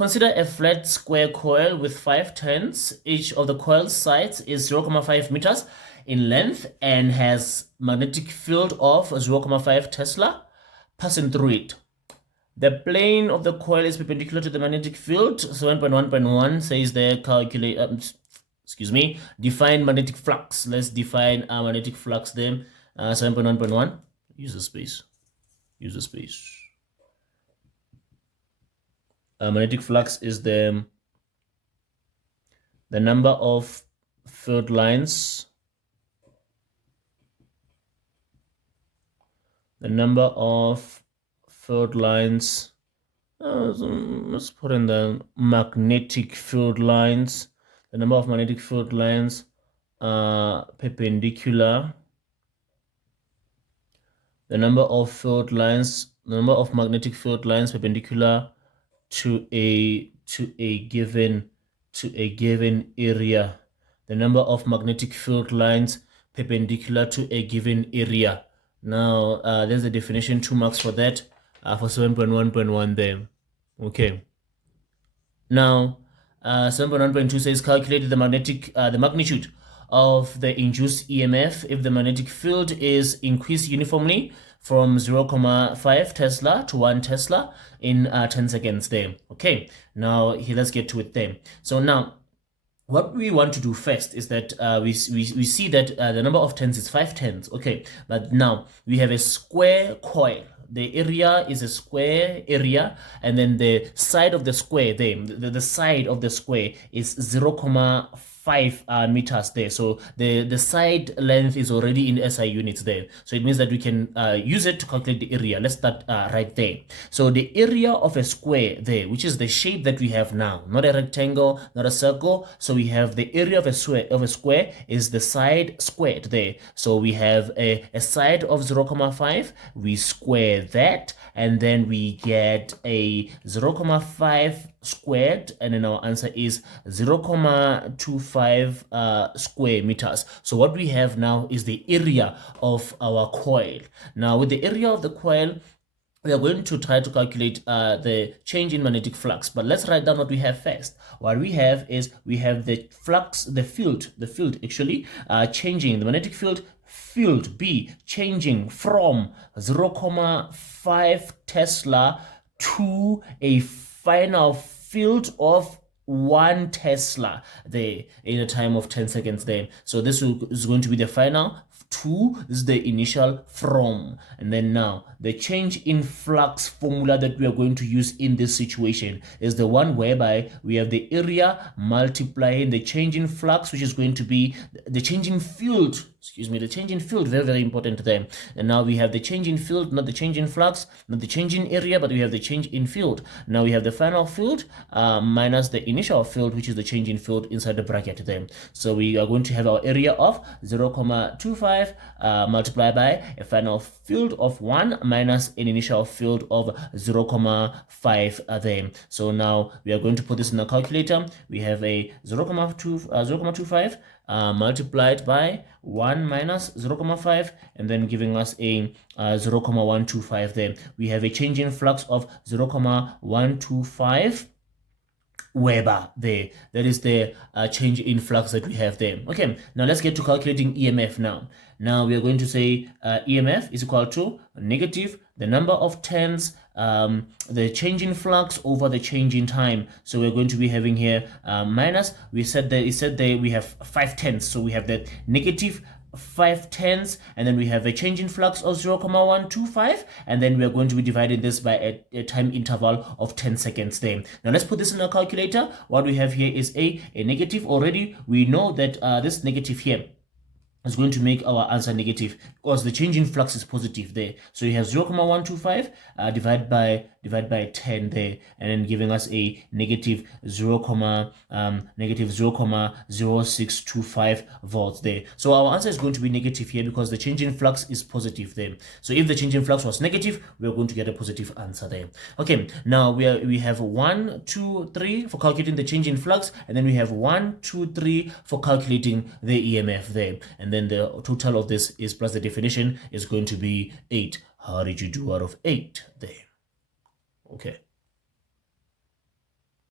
Consider a flat square coil with 5 turns. Each of the coil sides is 0.5 meters in length and has magnetic field of 0.5 Tesla passing through it. The plane of the coil is perpendicular to the magnetic field. 7.1.1 says there, define magnetic flux. Let's define our magnetic flux then. 7.1.1, use the space. Magnetic flux is the number of field lines. Let's put in the magnetic field lines. The number of magnetic field lines perpendicular. The number of magnetic field lines perpendicular to a given area. The number of magnetic field lines perpendicular to a given area. Now there's a definition, 2 marks for that, for 7.1.1 there. Okay. Now 7.1.2 says calculate the magnitude of the induced EMF if the magnetic field is increased uniformly from 0.5 Tesla to 1 Tesla in 10 seconds there. Okay, now here let's get to it there. So now what we want to do first is that we see that the number of turns is 5 turns. Okay, but now we have a square coil. The area is a square area, and then the side of the square there, the side of the square is 0.5 meters there. So the side length is already in SI units there. So it means that we can use it to calculate the area. Let's start right there. So the area of a square there, which is the shape that we have now, not a rectangle, not a circle. So we have the area of a square is the side squared there. So we have a side of 0.5, we square that, and then we get a 0.5 squared, and then our answer is 0.25 square meters. So what we have now is the area of our coil. Now with the area of the coil, we are going to try to calculate the change in magnetic flux, but let's write down what we have first. What we have is we have the flux, the field actually changing, the magnetic field B changing from 0.5 Tesla to a final field of 1 Tesla there in a time of 10 seconds there. So this is going to be the final. 2 is the initial from, and then now the change in flux formula that we are going to use in this situation is the one whereby we have the area multiplying the change in flux, which is going to be the change in field. The change in field, very, very important there. And now we have the change in field, not the change in flux, not the change in area, but we have the change in field. Now we have the final field minus the initial field, which is the change in field inside the bracket there. So we are going to have our area of 0.25 multiplied by a final field of 1 minus an initial field of 0.5 there. So now we are going to put this in a calculator. We have a 0.25 multiplied by 1 minus 0.5, and then giving us a 0.125 there. We have a change in flux of 0.125 Weber there. That is the change in flux that we have there. Okay, now let's get to calculating EMF now. Now we are going to say EMF is equal to negative the number of turns, the change in flux over the change in time. So we're going to be having here minus, we said that we have 5 turns, so we have that negative 5 turns, and then we have a change in flux of 0.125, and then we are going to be dividing this by a time interval of 10 seconds there. Now let's put this in our calculator. What we have here is a negative. Already we know that this negative here is going to make our answer negative because the change in flux is positive there. So you have 0.125 divided by 10 there, and then giving us a negative 0.0625 volts there. So our answer is going to be negative here because the change in flux is positive there. So if the change in flux was negative, we are going to get a positive answer there. Okay, now we have 1, 2, 3 for calculating the change in flux, and then we have 1, 2, 3 for calculating the EMF there, and then the total of this is plus the definition is going to be 8. How did you do out of 8 there? Okay.